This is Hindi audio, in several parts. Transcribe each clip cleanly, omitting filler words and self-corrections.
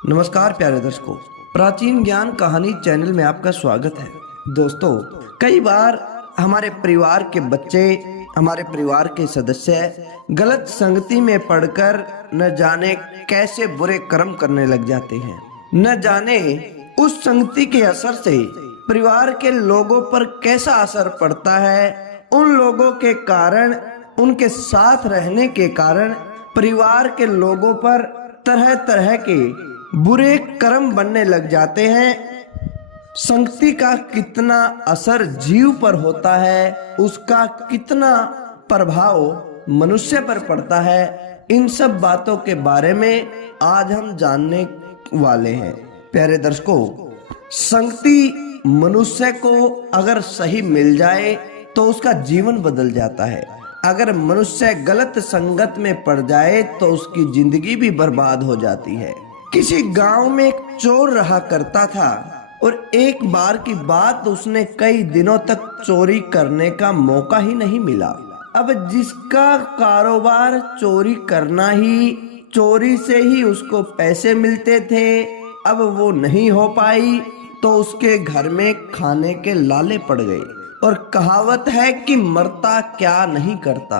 नमस्कार प्यारे दर्शकों, प्राचीन ज्ञान कहानी चैनल में आपका स्वागत है। दोस्तों, कई बार हमारे परिवार के बच्चे, हमारे परिवार के सदस्य गलत संगति में पड़कर न जाने कैसे बुरे कर्म करने लग जाते हैं। न जाने उस संगति के असर से परिवार के लोगों पर कैसा असर पड़ता है। उन लोगों के कारण, उनके साथ रहने के कारण परिवार के लोगों पर तरह तरह के बुरे कर्म बनने लग जाते हैं। संगति का कितना असर जीव पर होता है, उसका कितना प्रभाव मनुष्य पर पड़ता है, इन सब बातों के बारे में आज हम जानने वाले हैं। प्यारे दर्शकों, संगति मनुष्य को अगर सही मिल जाए तो उसका जीवन बदल जाता है। अगर मनुष्य गलत संगत में पड़ जाए तो उसकी जिंदगी भी बर्बाद हो जाती है। किसी गांव में एक चोर रहा करता था और एक बार की बात, उसने कई दिनों तक चोरी करने का मौका ही नहीं मिला। अब जिसका कारोबार चोरी करना ही, चोरी से ही उसको पैसे मिलते थे, अब वो नहीं हो पाई तो उसके घर में खाने के लाले पड़ गए। और कहावत है कि मरता क्या नहीं करता।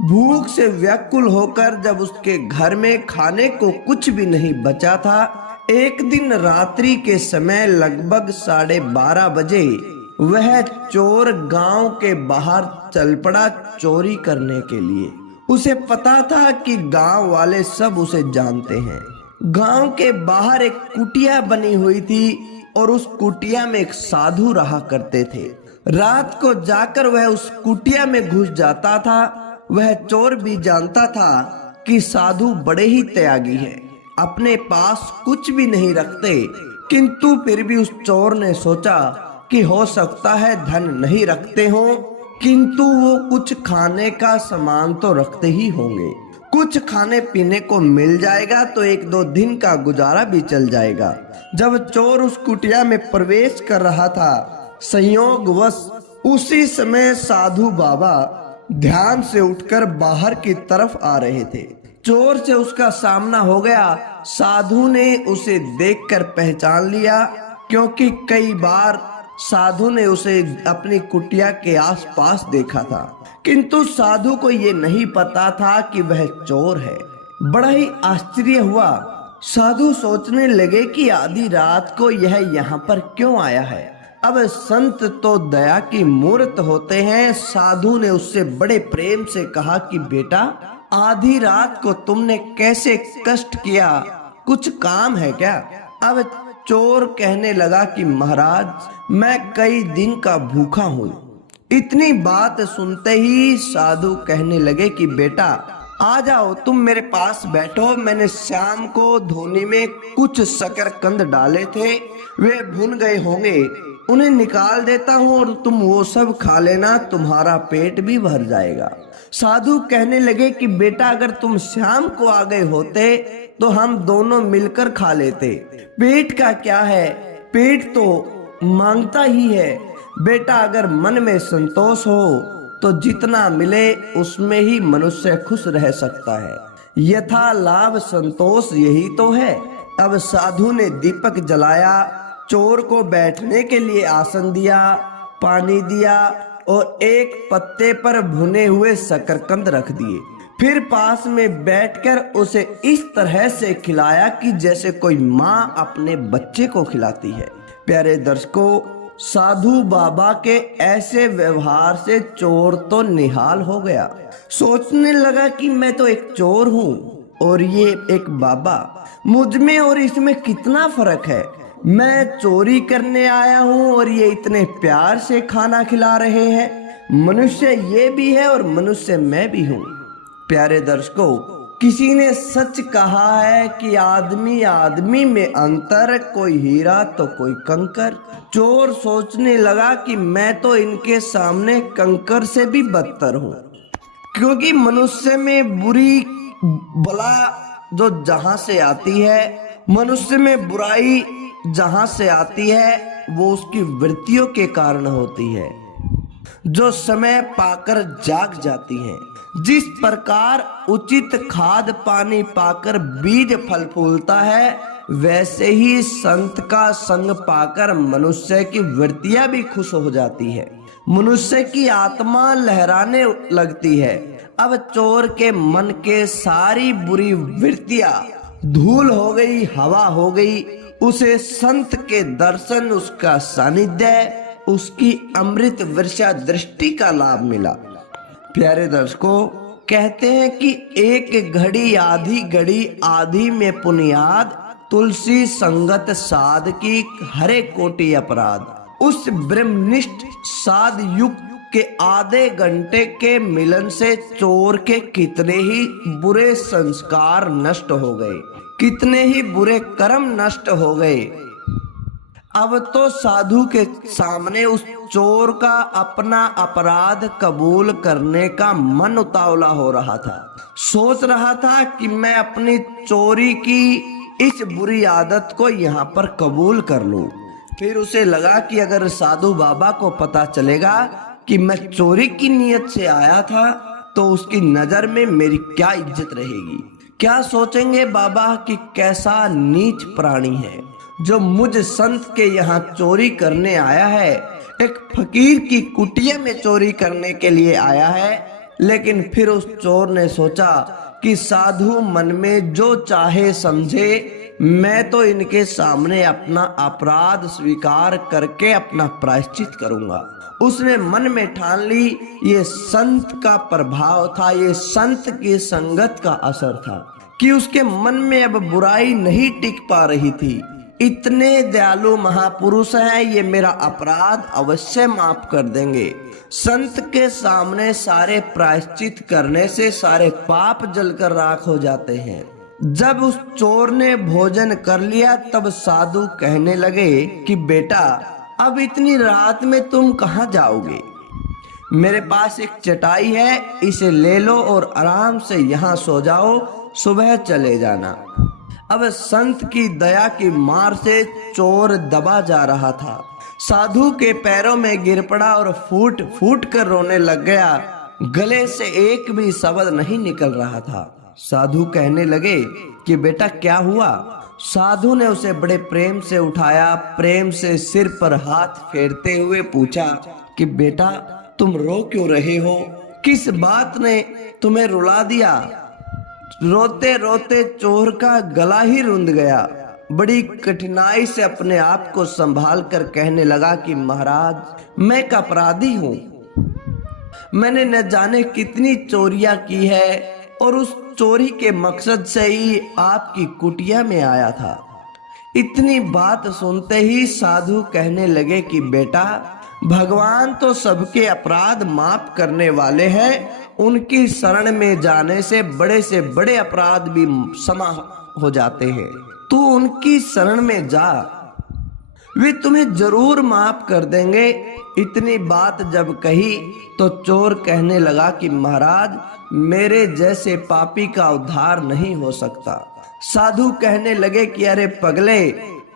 भूख से व्याकुल होकर जब उसके घर में खाने को कुछ भी नहीं बचा था, एक दिन रात्रि के समय लगभग 12:30 बजे वह चोर गांव के बाहर चल पड़ा चोरी करने के लिए। उसे पता था कि गांव वाले सब उसे जानते हैं। गांव के बाहर एक कुटिया बनी हुई थी और उस कुटिया में एक साधु रहा करते थे। रात को जाकर वह उस कुटिया में घुस जाता था। वह चोर भी जानता था कि साधु बड़े ही त्यागी हैं, अपने पास कुछ भी नहीं रखते, किंतु फिर भी उस चोर ने सोचा कि हो सकता है धन नहीं रखते हो, किंतु वो कुछ खाने का सामान तो रखते ही होंगे। कुछ खाने पीने को मिल जाएगा तो 1-2 दिन का गुजारा भी चल जाएगा। जब चोर उस कुटिया में प्रवेश कर रहा था, संयोगवश उसी समय साधु बाबा ध्यान से उठकर बाहर की तरफ आ रहे थे। चोर से उसका सामना हो गया। साधु ने उसे देखकर पहचान लिया, क्योंकि कई बार साधु ने उसे अपनी कुटिया के आसपास देखा था, किंतु साधु को ये नहीं पता था कि वह चोर है। बड़ा ही आश्चर्य हुआ। साधु सोचने लगे कि आधी रात को यह यहाँ पर क्यों आया है। अब संत तो दया की मूर्त होते हैं। साधु ने उससे बड़े प्रेम से कहा कि बेटा, आधी रात को तुमने कैसे कष्ट किया, कुछ काम है क्या? अब चोर कहने लगा कि महाराज, मैं कई दिन का भूखा हूँ। इतनी बात सुनते ही साधु कहने लगे कि बेटा आ जाओ, तुम मेरे पास बैठो। मैंने शाम को धोनी में कुछ शकरकंद डाले थे, वे भुन गए होंगे, उन्हें निकाल देता हूँ और तुम वो सब खा लेना, तुम्हारा पेट भी भर जाएगा। साधु कहने लगे कि बेटा, अगर तुम शाम को आ गए होते तो हम दोनों मिलकर खा लेते। पेट का क्या है, पेट तो मांगता ही है। बेटा, अगर मन में संतोष हो तो जितना मिले उसमें ही मनुष्य खुश रह सकता है। यथा लाभ संतोष, यही तो है। अब साधु ने दीपक जलाया, चोर को बैठने के लिए आसन दिया, पानी दिया और एक पत्ते पर भुने हुए शकरकंद रख दिए। फिर पास में बैठकर उसे इस तरह से खिलाया कि जैसे कोई माँ अपने बच्चे को खिलाती है। प्यारे दर्शकों, साधु बाबा के ऐसे व्यवहार से चोर तो निहाल हो गया। सोचने लगा कि मैं तो एक चोर हूँ और ये एक बाबा, मुझ में और इसमें कितना फर्क है। मैं चोरी करने आया हूँ और ये इतने प्यार से खाना खिला रहे हैं। मनुष्य ये भी है और मनुष्य मैं भी हूँ। प्यारे दर्शकों, किसी ने सच कहा है कि आदमी आदमी में अंतर, कोई हीरा तो कोई कंकर। चोर सोचने लगा कि मैं तो इनके सामने कंकर से भी बदतर हूँ, क्योंकि मनुष्य में बुरी बला जो जहां से आती है, मनुष्य में बुराई जहां से आती है, वो उसकी वृत्तियों के कारण होती है, जो समय पाकर जाग जाती है। जिस प्रकार उचित खाद पानी पाकर बीज फल फूलता है, वैसे ही संत का संग पाकर मनुष्य की वृत्तियां भी खुश हो जाती है, मनुष्य की आत्मा लहराने लगती है। अब चोर के मन के सारी बुरी वृत्तियां धूल हो गई, हवा हो गई। उसे संत के दर्शन, उसका सानिध्य, उसकी अमृत वर्षा दृष्टि का लाभ मिला। प्यारे दर्शकों, कहते हैं कि एक घड़ी आधी घड़ी आधी में पुनियाद, तुलसी संगत साध की हरे कोटि अपराध। उस ब्रह्मनिष्ठ साध युग के आधे घंटे के मिलन से चोर के कितने ही बुरे संस्कार नष्ट हो गए, कितने ही बुरे कर्म नष्ट हो गए। अब तो साधु के सामने उस चोर का अपना अपराध कबूल करने का मन उतावला हो रहा था। सोच रहा था कि मैं अपनी चोरी की इस बुरी आदत को यहाँ पर कबूल कर लूं। फिर उसे लगा कि अगर साधु बाबा को पता चलेगा कि मैं चोरी की नीयत से आया था तो उसकी नजर में मेरी क्या इज्जत रहेगी। क्या सोचेंगे बाबा कि कैसा नीच प्राणी है जो मुझ संत के यहाँ चोरी करने आया है, एक फकीर की कुटिया में चोरी करने के लिए आया है। लेकिन फिर उस चोर ने सोचा कि साधु मन में जो चाहे समझे, मैं तो इनके सामने अपना अपराध स्वीकार करके अपना प्रायश्चित करूंगा। उसने मन में ठान ली। ये संत का प्रभाव था, ये संत की संगत का असर था कि उसके मन में अब बुराई नहीं टिक पा रही थी। इतने दयालु महापुरुष हैं, ये मेरा अपराध अवश्य माफ कर देंगे। संत के सामने सारे प्रायश्चित करने से सारे पाप जलकर राख हो जाते हैं। जब उस चोर ने भोजन कर लिया तब साधु कहने लगे कि बेटा, अब इतनी रात में तुम कहाँ जाओगे? मेरे पास एक चटाई है, इसे ले लो और आराम से यहाँ सो जाओ, सुबह चले जाना। अब संत की दया की मार से चोर दबा जा रहा था। साधु के पैरों में गिर पड़ा और फूट फूट कर रोने लग गया। गले से एक भी शब्द नहीं निकल रहा था। साधु कहने लगे कि बेटा क्या हुआ? साधु ने उसे बड़े प्रेम से उठाया, प्रेम से सिर पर हाथ फेरते हुए पूछा कि बेटा तुम रो क्यों रहे हो? किस बात ने तुम्हें रुला दिया? रोते रोते चोर का गला ही रुंध गया। बड़ी कठिनाई से अपने आप को संभाल कर कहने लगा कि महाराज, मैं एक अपराधी हूँ। मैंने न जाने कितनी चोरियां की है और उस चोरी के मकसद से ही आपकी कुटिया में आया था। इतनी बात सुनते ही साधु कहने लगे कि बेटा, भगवान तो सबके अपराध माफ करने वाले हैं। उनकी शरण में जाने से बड़े अपराध भी क्षमा हो जाते हैं। तू उनकी शरण में जा, वे तुम्हें जरूर माफ कर देंगे। इतनी बात जब कही तो चोर कहने लगा कि महाराज, मेरे जैसे पापी का उद्धार नहीं हो सकता। साधु कहने लगे कि अरे पगले,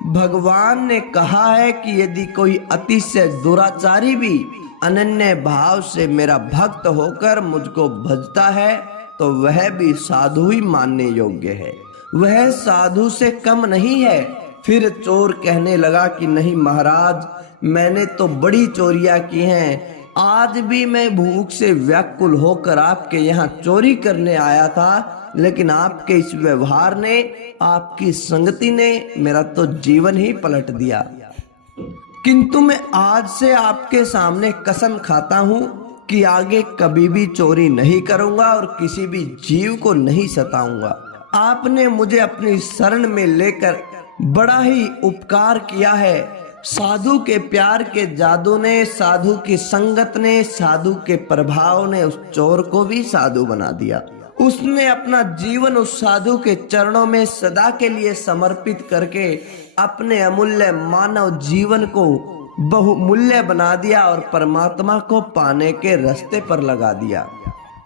भगवान ने कहा है कि यदि कोई अतिशय दुराचारी भी अनन्य भाव से मेरा भक्त होकर मुझको भजता है तो वह भी साधु ही मानने योग्य है, वह साधु से कम नहीं है। फिर चोर कहने लगा कि नहीं महाराज, मैंने तो बड़ी चोरियां की हैं। आज भी मैं भूख से व्याकुल होकर आपके यहाँ चोरी करने आया था, लेकिन आपके इस व्यवहार ने, आपकी संगति ने मेरा तो जीवन ही पलट दिया। किंतु मैं आज से आपके सामने कसम खाता हूँ कि आगे कभी भी चोरी नहीं करूंगा और किसी भी जीव को नहीं सताऊंगा। आपने मुझे अपनी शरण में लेकर बड़ा ही उपकार किया है। साधु के प्यार के जादू ने, साधु की संगत ने, साधु के प्रभाव ने उस चोर को भी साधु बना दिया। उसने अपना जीवन उस साधु के चरणों में सदा के लिए समर्पित करके अपने अमूल्य मानव जीवन को बहुमूल्य बना दिया और परमात्मा को पाने के रास्ते पर लगा दिया।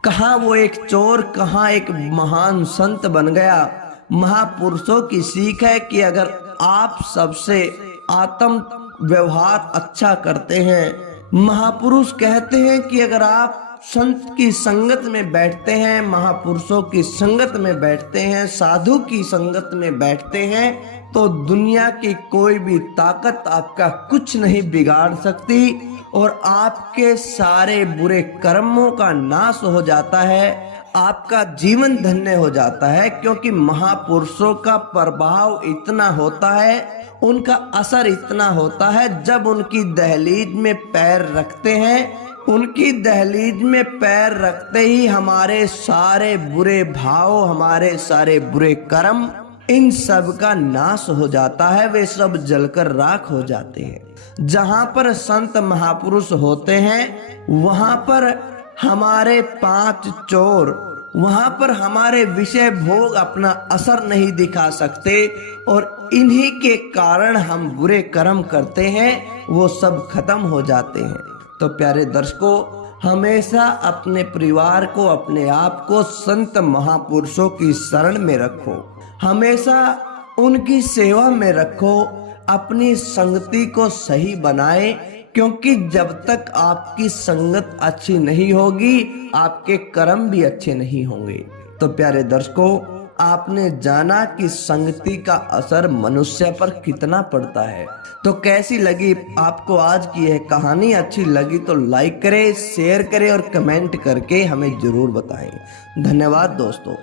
कहाँ वो एक चोर, कहाँ एक महान संत बन गया। महापुरुषों की सीख है कि अगर आप सबसे आत्म व्यवहार अच्छा करते हैं, महापुरुष कहते हैं कि अगर आप संत की संगत में बैठते हैं, महापुरुषों की संगत में बैठते हैं, साधु की संगत में बैठते हैं, तो दुनिया की कोई भी ताकत आपका कुछ नहीं बिगाड़ सकती और आपके सारे बुरे कर्मों का नाश हो जाता है, आपका जीवन धन्य हो जाता है। क्योंकि महापुरुषों का प्रभाव इतना होता है, उनका असर इतना होता है, जब उनकी दहलीज में पैर रखते हैं, उनकी दहलीज में पैर रखते ही हमारे सारे बुरे भाव, हमारे सारे बुरे कर्म, इन सब का नाश हो जाता है, वे सब जलकर राख हो जाते हैं। जहां पर संत महापुरुष होते हैं वहां पर हमारे पांच चोर, वहां पर हमारे विषय भोग अपना असर नहीं दिखा सकते और इन्हीं के कारण हम बुरे कर्म करते हैं, वो सब खत्म हो जाते हैं। तो प्यारे दर्शकों, हमेशा अपने परिवार को, अपने आप को संत महापुरुषों की शरण में रखो, हमेशा उनकी सेवा में रखो, अपनी संगति को सही बनाए, क्योंकि जब तक आपकी संगत अच्छी नहीं होगी आपके कर्म भी अच्छे नहीं होंगे। तो प्यारे दर्शकों, आपने जाना कि संगति का असर मनुष्य पर कितना पड़ता है। तो कैसी लगी आपको आज की यह कहानी? अच्छी लगी तो लाइक करें, शेयर करें और कमेंट करके हमें जरूर बताएं। धन्यवाद दोस्तों।